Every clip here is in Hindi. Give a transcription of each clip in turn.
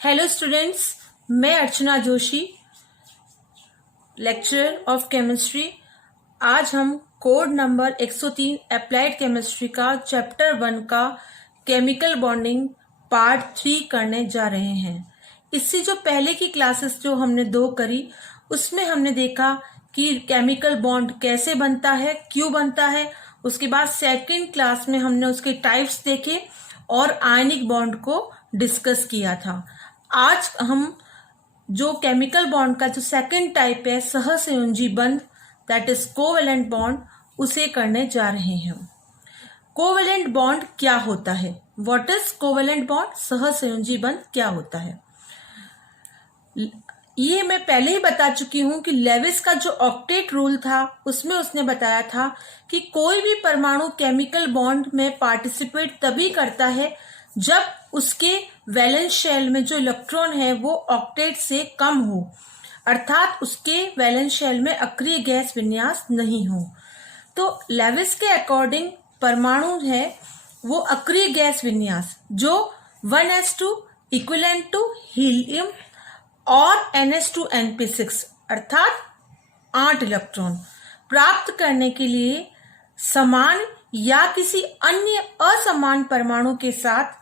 हेलो स्टूडेंट्स, मैं अर्चना जोशी, लेक्चरर ऑफ केमिस्ट्री। आज हम कोड नंबर 103 अप्लाइड केमिस्ट्री का चैप्टर 1 का केमिकल बॉन्डिंग पार्ट 3 करने जा रहे हैं। इससे जो पहले की क्लासेस जो हमने 2 करी, उसमें हमने देखा कि केमिकल बॉन्ड कैसे बनता है, क्यों बनता है। उसके बाद सेकंड क्लास में हमने उसके टाइप्स देखे और आयनिक बॉन्ड को डिस्कस किया था। आज हम जो केमिकल बॉन्ड का जो सेकंड टाइप है, सहसंयोजी बंध, दैट इज कोवेलेंट बॉन्ड, उसे करने जा रहे हैं। कोवेलेंट बॉन्ड क्या होता है? What is covalent bond? सहसंयोजी बंध क्या होता है? ये मैं पहले ही बता चुकी हूं कि लेविस का जो ऑक्टेट रूल था, उसमें उसने बताया था कि कोई भी परमाणु केमिकल बॉन्ड में पार्टिसिपेट तभी करता है जब उसके वैलेंस शेल में जो इलेक्ट्रॉन है वो ऑक्टेट से कम हो, अर्थात उसके वैलेंस शेल में अक्रिय गैस विन्यास नहीं हो। तो लेविस के अकॉर्डिंग परमाणु है वो अक्रिय गैस विन्यास जो 1s2 इक्विवेलेंट टू हीलियम और NH2NP6 अर्थात 8 इलेक्ट्रॉन प्राप्त करने के लिए समान या किसी अन्य असमान परमाणु के साथ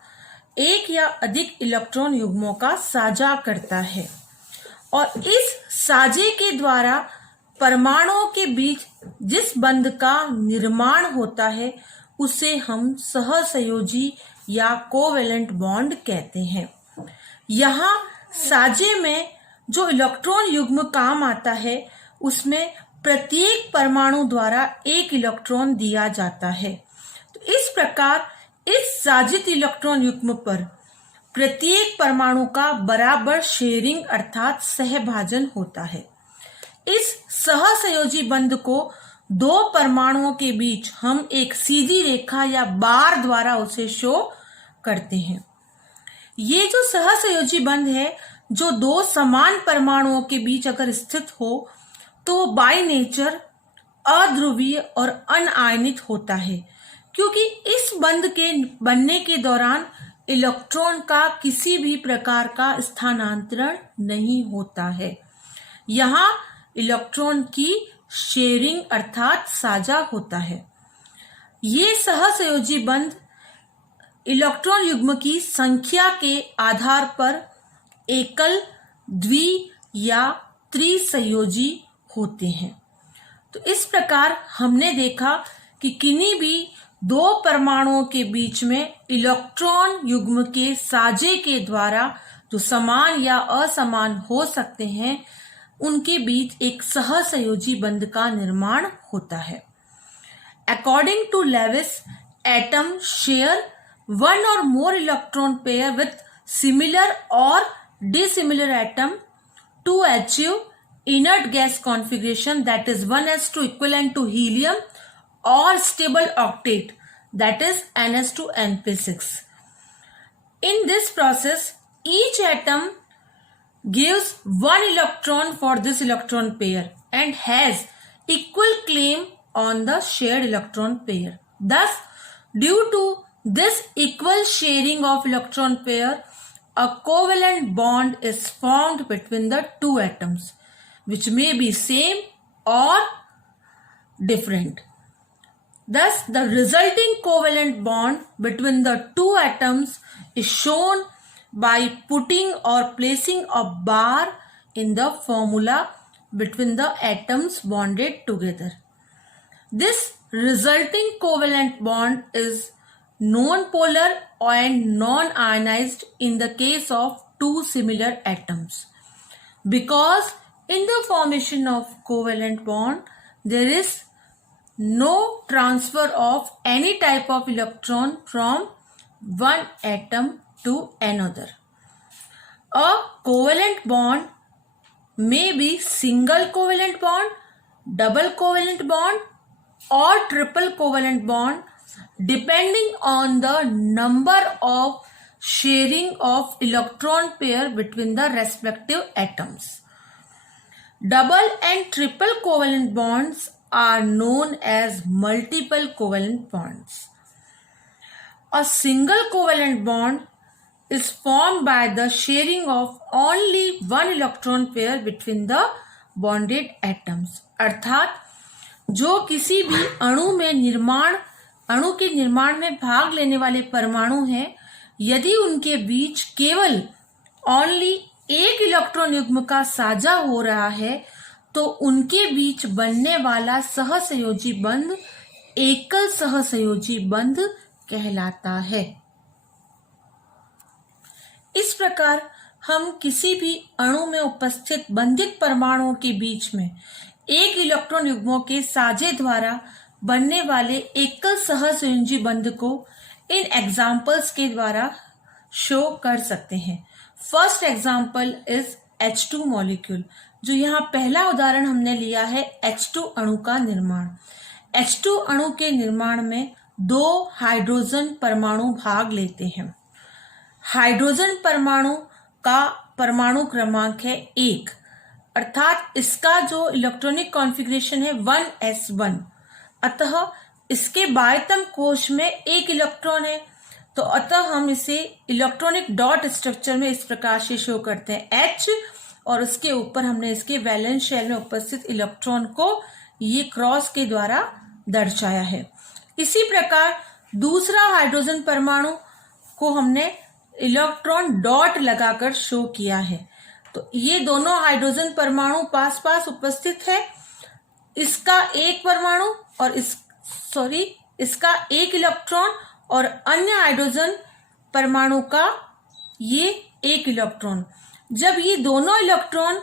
एक या अधिक इलेक्ट्रॉन युग्मों का साझा करता है, और इस साझे के द्वारा परमाणुओं के बीच जिस बंध का निर्माण होता है उसे हम सहसंयोजी या कोवेलेंट बॉन्ड कहते हैं। यहाँ साझे में जो इलेक्ट्रॉन युग्म काम आता है उसमें प्रत्येक परमाणु द्वारा एक इलेक्ट्रॉन दिया जाता है। तो इस प्रकार इस साजित इलेक्ट्रॉन युग्म पर प्रत्येक परमाणु का बराबर शेयरिंग अर्थात सहभाजन होता है। इस सहसंयोजी बंध को दो परमाणुओं के बीच हम एक सीधी रेखा या बार द्वारा उसे शो करते हैं। ये जो सहसंयोजी बंध है, जो दो समान परमाणुओं के बीच अगर स्थित हो तो बाय नेचर अध्रुवीय और अनआयनित होता है, क्योंकि इस बंध के बनने के दौरान इलेक्ट्रॉन का किसी भी प्रकार का स्थानांतरण नहीं होता है। यहाँ इलेक्ट्रॉन की शेयरिंग अर्थात साझा होता है। ये सहसंयोजी बंध इलेक्ट्रॉन युग्म की संख्या के आधार पर एकल, द्वि या त्रिसंयोजी होते हैं। तो इस प्रकार हमने देखा कि किन्हीं भी दो परमाणुओं के बीच में इलेक्ट्रॉन युग्म के साझे के द्वारा जो समान या असमान हो सकते हैं, उनके बीच एक सहसंयोजी बंध का निर्माण होता है। According to Lewis, atom share one or more electron pair with similar or dissimilar atom to achieve inert gas configuration, that is 1s2 equivalent to helium or stable octet, that is NH2NP6. In this process, each atom gives one electron for this electron pair and has equal claim on the shared electron pair. Thus, due to this equal sharing of electron pair, a covalent bond is formed between the two atoms, which may be same or different. Thus, the resulting covalent bond between the two atoms is shown by putting or placing a bar in the formula between the atoms bonded together. This resulting covalent bond is non-polar and non-ionized in the case of two similar atoms, because in the formation of covalent bond there is no transfer of any type of electron from one atom to another. A covalent bond may be single covalent bond, double covalent bond or triple covalent bond, depending on the number of sharing of electron pair between the respective atoms. Double and triple covalent bonds are known as multiple covalent bonds. A single covalent bond is formed by the sharing of only one electron pair between the bonded atoms. अर्थात जो किसी भी अणु के निर्माण में भाग लेने वाले परमाणु हैं, यदि उनके बीच केवल ओनली एक इलेक्ट्रॉन युग्म का साझा हो रहा है तो उनके बीच बनने वाला सहसंयोजी बंध एकल सहसंयोजी बंध कहलाता है। इस प्रकार हम किसी भी अणु में उपस्थित बंधित परमाणुओं के बीच में एक इलेक्ट्रॉन युग्मों के साझे द्वारा बनने वाले एकल सहसंयोजी बंध को इन एग्जाम्पल्स के द्वारा शो कर सकते हैं। First example is H2 molecule, जो यहाँ पहला उदाहरण हमने लिया है H2 अणु का निर्माण। H2 अणु के निर्माण में 2 हाइड्रोजन परमाणु भाग लेते हैं। हाइड्रोजन परमाणु का परमाणु क्रमांक है 1, अर्थात इसका जो इलेक्ट्रॉनिक कॉन्फ़िगरेशन है 1s1। अतः इसके बाह्यतम कोश में 1 इलेक्ट्रॉन है, तो अतः हम इसे इलेक्ट्रॉनिक डॉट स्ट्रक्चर में इस प्रकार से शो करते हैं H, और उसके ऊपर हमने इसके वैलेंस शेल में उपस्थित इलेक्ट्रॉन को ये क्रॉस के द्वारा दर्शाया है। इसी प्रकार दूसरा हाइड्रोजन परमाणु को हमने इलेक्ट्रॉन डॉट लगाकर शो किया है। तो ये दोनों हाइड्रोजन परमाणु पास पास उपस्थित है। इसका एक परमाणु और इसका एक इलेक्ट्रॉन और अन्य हाइड्रोजन परमाणु का ये एक इलेक्ट्रॉन। जब ये दोनों इलेक्ट्रॉन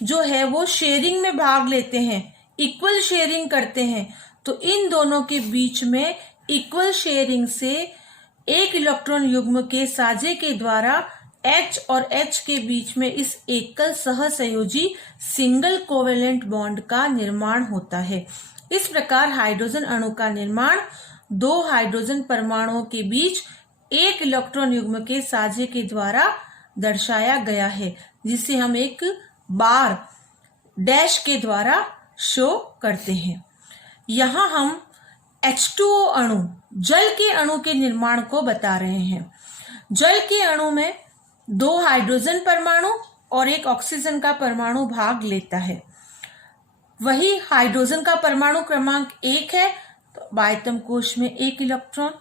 जो है वो शेयरिंग में भाग लेते हैं, इक्वल शेयरिंग करते हैं, तो इन दोनों के बीच में इक्वल शेयरिंग से एक इलेक्ट्रॉन युग्म के साझे के द्वारा H और H के बीच में इस एकल सहसंयोजी सिंगल कोवेलेंट बॉन्ड का निर्माण होता है। इस प्रकार हाइड्रोजन अणु का निर्माण 2 हाइड्रोजन परमाणुओं के बीच एक इलेक्ट्रॉन युग्म के साझे के द्वारा दर्शाया गया है, जिसे हम एक बार डैश के द्वारा शो करते हैं। यहाँ हम H2O अणु, जल के अणु के निर्माण को बता रहे हैं। जल के अणु में 2 हाइड्रोजन परमाणु और एक ऑक्सीजन का परमाणु भाग लेता है। वही हाइड्रोजन का परमाणु क्रमांक 1 है, तो बाह्यतम कोश में 1 इलेक्ट्रॉन,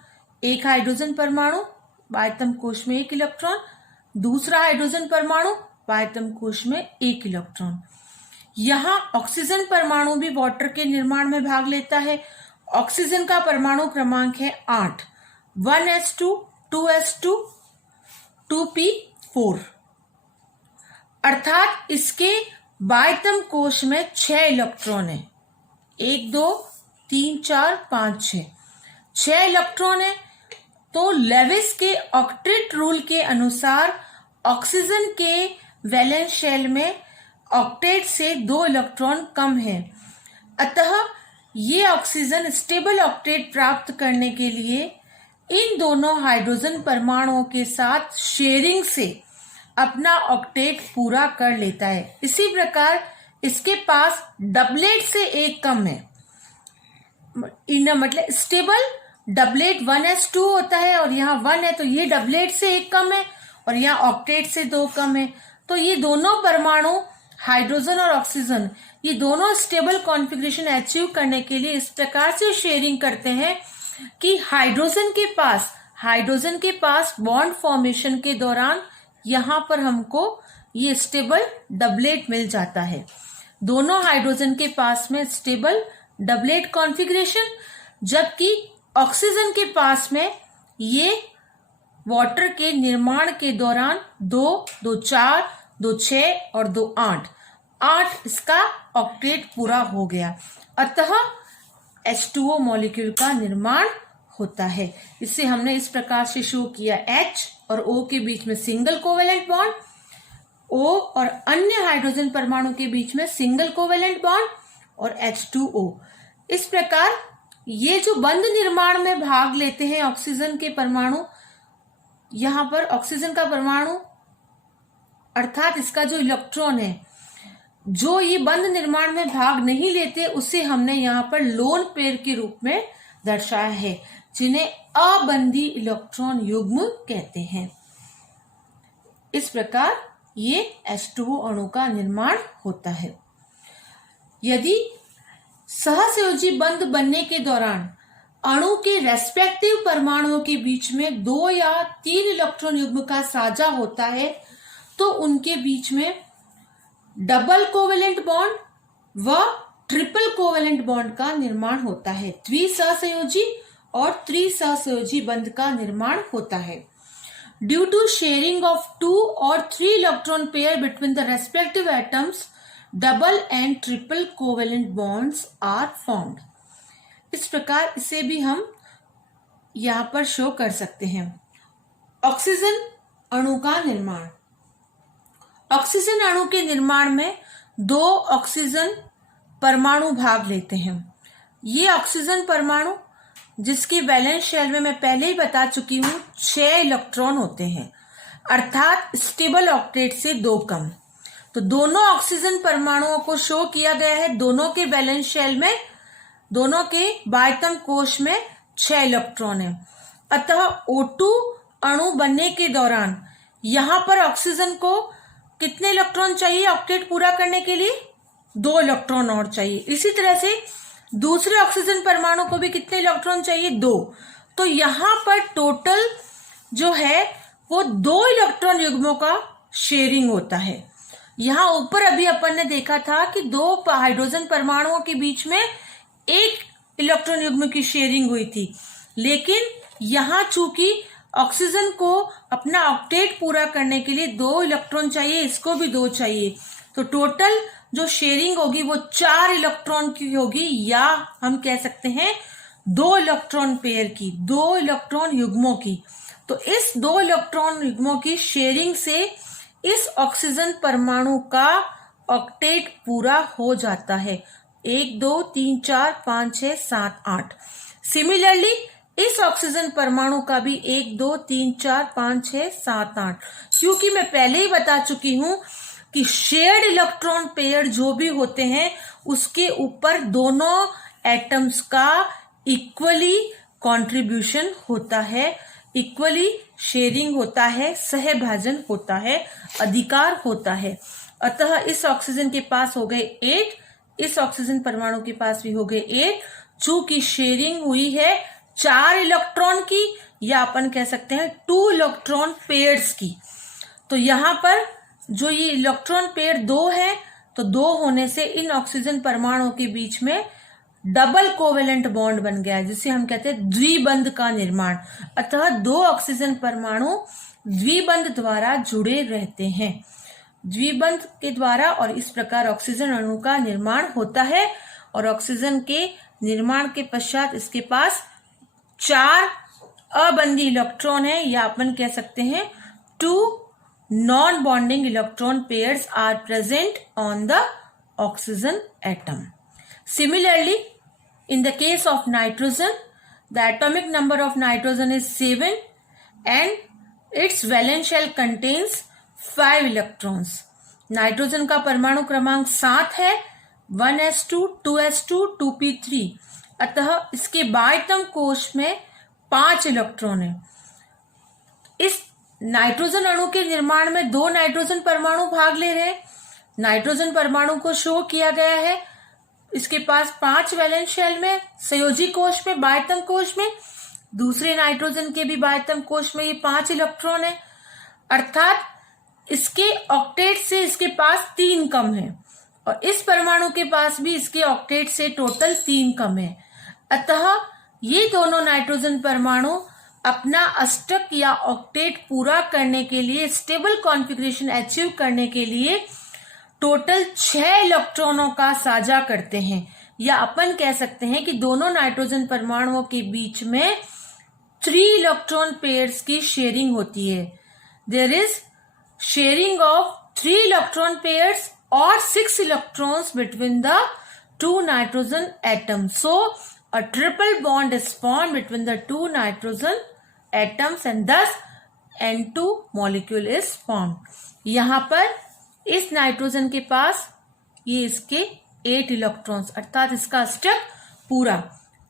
एक हाइड्रोजन परमाणु बाह्यतम कोश में 1 इलेक्ट्रॉन, दूसरा हाइड्रोजन परमाणु बाह्यतम कोश में 1 इलेक्ट्रॉन। यहाँ ऑक्सीजन परमाणु भी वाटर के निर्माण में भाग लेता है। ऑक्सीजन का परमाणु क्रमांक है 8, 1s2, 2s2, 2p4, अर्थात इसके बाह्यतम कोश में 6 इलेक्ट्रॉन है। 1 2 3 4 5 6 इलेक्ट्रॉन है। तो लेविस के ऑक्टेट रूल के अनुसार ऑक्सीजन के वैलेंस शेल में ऑक्टेट से 2 इलेक्ट्रॉन कम है। अतः ये ऑक्सीजन स्टेबल ऑक्टेट प्राप्त करने के लिए इन दोनों हाइड्रोजन परमाणुओं के साथ शेयरिंग से अपना ऑक्टेट पूरा कर लेता है। इसी प्रकार इसके पास डबलेट से 1 कम है। मतलब स्टेबल डबलेट 1s2 होता है और यहाँ 1 है, तो ये डबलेट से 1 कम है और यहाँ ऑक्टेट से 2 कम है। तो ये दोनों परमाणु हाइड्रोजन और ऑक्सीजन, ये दोनों स्टेबल कॉन्फ़िगरेशन अचीव करने के लिए इस प्रकार से शेयरिंग करते हैं कि हाइड्रोजन के पास बॉन्ड फॉर्मेशन के दौरान यहाँ पर हमको ये स्टेबल डबलेट मिल जाता है। दोनों हाइड्रोजन के पास में स्टेबल डबलेट कॉन्फ़िगरेशन, जबकि ऑक्सीजन के पास में ये वाटर के निर्माण के दौरान 2 2 4 2 6 और 2 8 इसका ऑक्टेट पूरा हो गया। अतः H2O मॉलिक्यूल का निर्माण होता है। इसे हमने इस प्रकार से शो किया, H और O के बीच में सिंगल कोवेलेंट बॉन्ड, O और अन्य हाइड्रोजन परमाणु के बीच में सिंगल कोवेलेंट बॉन्ड और H2O। इस प्रकार ये जो बंध निर्माण में भाग लेते हैं ऑक्सीजन के परमाणु, यहाँ पर ऑक्सीजन का परमाणु अर्थात इसका जो इलेक्ट्रॉन है, जो ये बंध निर्माण में भाग नहीं लेते, उसे हमने यहाँ पर लोन पेयर के रूप में दर्शाया है, जिन्हें अबंधी इलेक्ट्रॉन युग्म कहते हैं। इस प्रकार ये H2O अणु का निर्माण होता है। यदि सहसंयोजी बंध बनने के दौरान अणु के रेस्पेक्टिव परमाणुओं के बीच में 2 या 3 इलेक्ट्रॉन युग्म का साझा होता है तो उनके बीच में डबल कोवेलेंट बॉन्ड व ट्रिपल कोवेलेंट बॉन्ड का निर्माण होता है। द्विसहसंयोजी और त्रिसहसंयोजी बंध का निर्माण होता है। Due to sharing of 2 or 3 electron pair between the respective atoms, double and triple covalent bonds are formed. इस प्रकार इसे भी हम यहाँ पर शो कर सकते हैं। ऑक्सीजन अणु का निर्माण। ऑक्सीजन अणु के निर्माण में 2 ऑक्सीजन परमाणु भाग लेते हैं। ये ऑक्सीजन परमाणु जिसकी वैलेंस शेल में मैं पहले ही बता चुकी हूँ 6 इलेक्ट्रॉन होते हैं, अर्थात स्टेबल ऑक्टेट से 2 कम। तो दोनों ऑक्सीजन परमाणुओं को शो किया गया है। दोनों के वैलेंस शेल में, दोनों के बाह्यतम कोश में 6 इलेक्ट्रॉन है। अतः O2 अणु बनने के दौरान यहाँ पर ऑक्सीजन को कितने इलेक्ट्रॉन चाहिए ऑक्टेट पूरा करने के लिए? 2 इलेक्ट्रॉन और चाहिए। इसी तरह से दूसरे ऑक्सीजन परमाणु को भी कितने इलेक्ट्रॉन चाहिए? 2। तो यहाँ पर टोटल जो है वो 2 इलेक्ट्रॉन युग्मों का शेयरिंग होता है। यहाँ ऊपर अभी अपन ने देखा था कि 2 हाइड्रोजन परमाणुओं के बीच में 1 इलेक्ट्रॉन युग्म की शेयरिंग हुई थी, लेकिन यहाँ चूंकि ऑक्सीजन को अपना ऑक्टेट पूरा करने के लिए 2 इलेक्ट्रॉन चाहिए, इसको भी 2 चाहिए, तो टोटल जो शेयरिंग होगी वो 4 इलेक्ट्रॉन की होगी, या हम कह सकते हैं 2 इलेक्ट्रॉन पेयर की, 2 इलेक्ट्रॉन युग्मों की। तो इस 2 इलेक्ट्रॉन युग्मों की शेयरिंग से इस ऑक्सीजन परमाणु का ऑक्टेट पूरा हो जाता है। 1 2 3 4 5 6 7 8। सिमिलरली इस ऑक्सीजन परमाणु का भी 1 2 3 4 5 6 7 8। क्योंकि मैं पहले ही बता चुकी हूं कि शेयर्ड इलेक्ट्रॉन पेयर जो भी होते हैं उसके ऊपर दोनों एटम्स का इक्वली कंट्रीब्यूशन होता है, इक्वली शेयरिंग होता है, सहभाजन होता है, अधिकार होता है। अतः इस ऑक्सीजन के पास हो गए 8, इस ऑक्सीजन परमाणु के पास भी हो गए 8। चूंकि शेयरिंग हुई है 4 इलेक्ट्रॉन की, या अपन कह सकते हैं 2 इलेक्ट्रॉन पेयर्स की। तो यहाँ पर जो ये इलेक्ट्रॉन पेयर 2 है, तो 2 होने से इन ऑक्सीजन परमाणुओं के बीच में डबल कोवेलेंट बॉन्ड बन गया है, जिसे हम कहते हैं द्विबंध का निर्माण। अतः 2 ऑक्सीजन परमाणु द्विबंध द्वारा जुड़े रहते हैं, द्विबंध के द्वारा, और इस प्रकार ऑक्सीजन अणु का निर्माण होता है। और ऑक्सीजन के निर्माण के पश्चात इसके पास 4 अबंधी इलेक्ट्रॉन है, या अपन कह सकते हैं 2 non-bonding electron pairs are present on the oxygen atom. Similarly, in the case of nitrogen, the atomic number of nitrogen is 7 and its valence shell contains 5 electrons. Nitrogen का परमाणु क्रमांक 7 है, 1s2, 2s2, 2p3। अतः इसके बाह्यतम कोश में 5 इलेक्ट्रॉन है। इस नाइट्रोजन अणु के निर्माण में 2 नाइट्रोजन परमाणु भाग ले रहे हैं। नाइट्रोजन परमाणु को शो किया गया है, इसके पास 5 वैलेंस शेल में, संयोजी कोश में, बाह्यतम कोश में। दूसरे नाइट्रोजन के भी बाह्यतम कोश में ये 5 इलेक्ट्रॉन है, अर्थात इसके ऑक्टेट से इसके पास 3 कम है, और इस परमाणु के पास भी इसके ऑक्टेट से टोटल 3 कम है। अतः ये दोनों नाइट्रोजन परमाणु अपना अष्टक या ऑक्टेट पूरा करने के लिए, स्टेबल कॉन्फ़िगरेशन अचीव करने के लिए टोटल 6 इलेक्ट्रॉनों का साझा करते हैं, या अपन कह सकते हैं कि दोनों नाइट्रोजन परमाणुओं के बीच में 3 इलेक्ट्रॉन पेयर्स की शेयरिंग होती है। There is sharing of 3 electron pairs और 6 electrons between the 2 nitrogen atoms. So a triple bond is formed between the 2 nitrogen atoms and thus N2 molecule is formed। यहाँ पर इस नाइट्रोजन के पास ये इसके 8 इलेक्ट्रॉन्स, अर्थात इसका अष्टक पूरा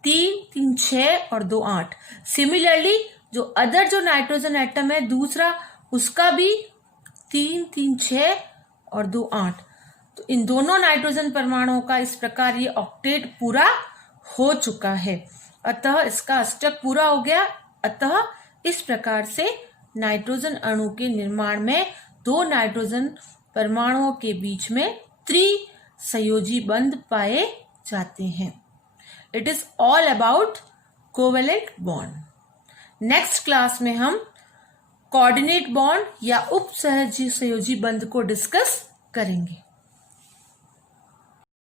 3 3 6 और 2 8। सिमिलरली जो अदर जो नाइट्रोजन एटम है दूसरा, उसका भी 3 3 6 और 2 8। तो इन दोनों नाइट्रोजन परमाणुओं का इस प्रकार ये ऑक्टेट पूरा हो चुका है। अतः इसका अष्टक पूरा हो गया। अतः इस प्रकार से नाइट्रोजन अणु के निर्माण में 2 नाइट्रोजन परमाणुओं के बीच में त्रिसंयोजी बंध पाए जाते हैं। It is all about covalent bond. Next class में हम कोऑर्डिनेट बॉन्ड या उपसहजी संयोजी बंध को डिस्कस करेंगे।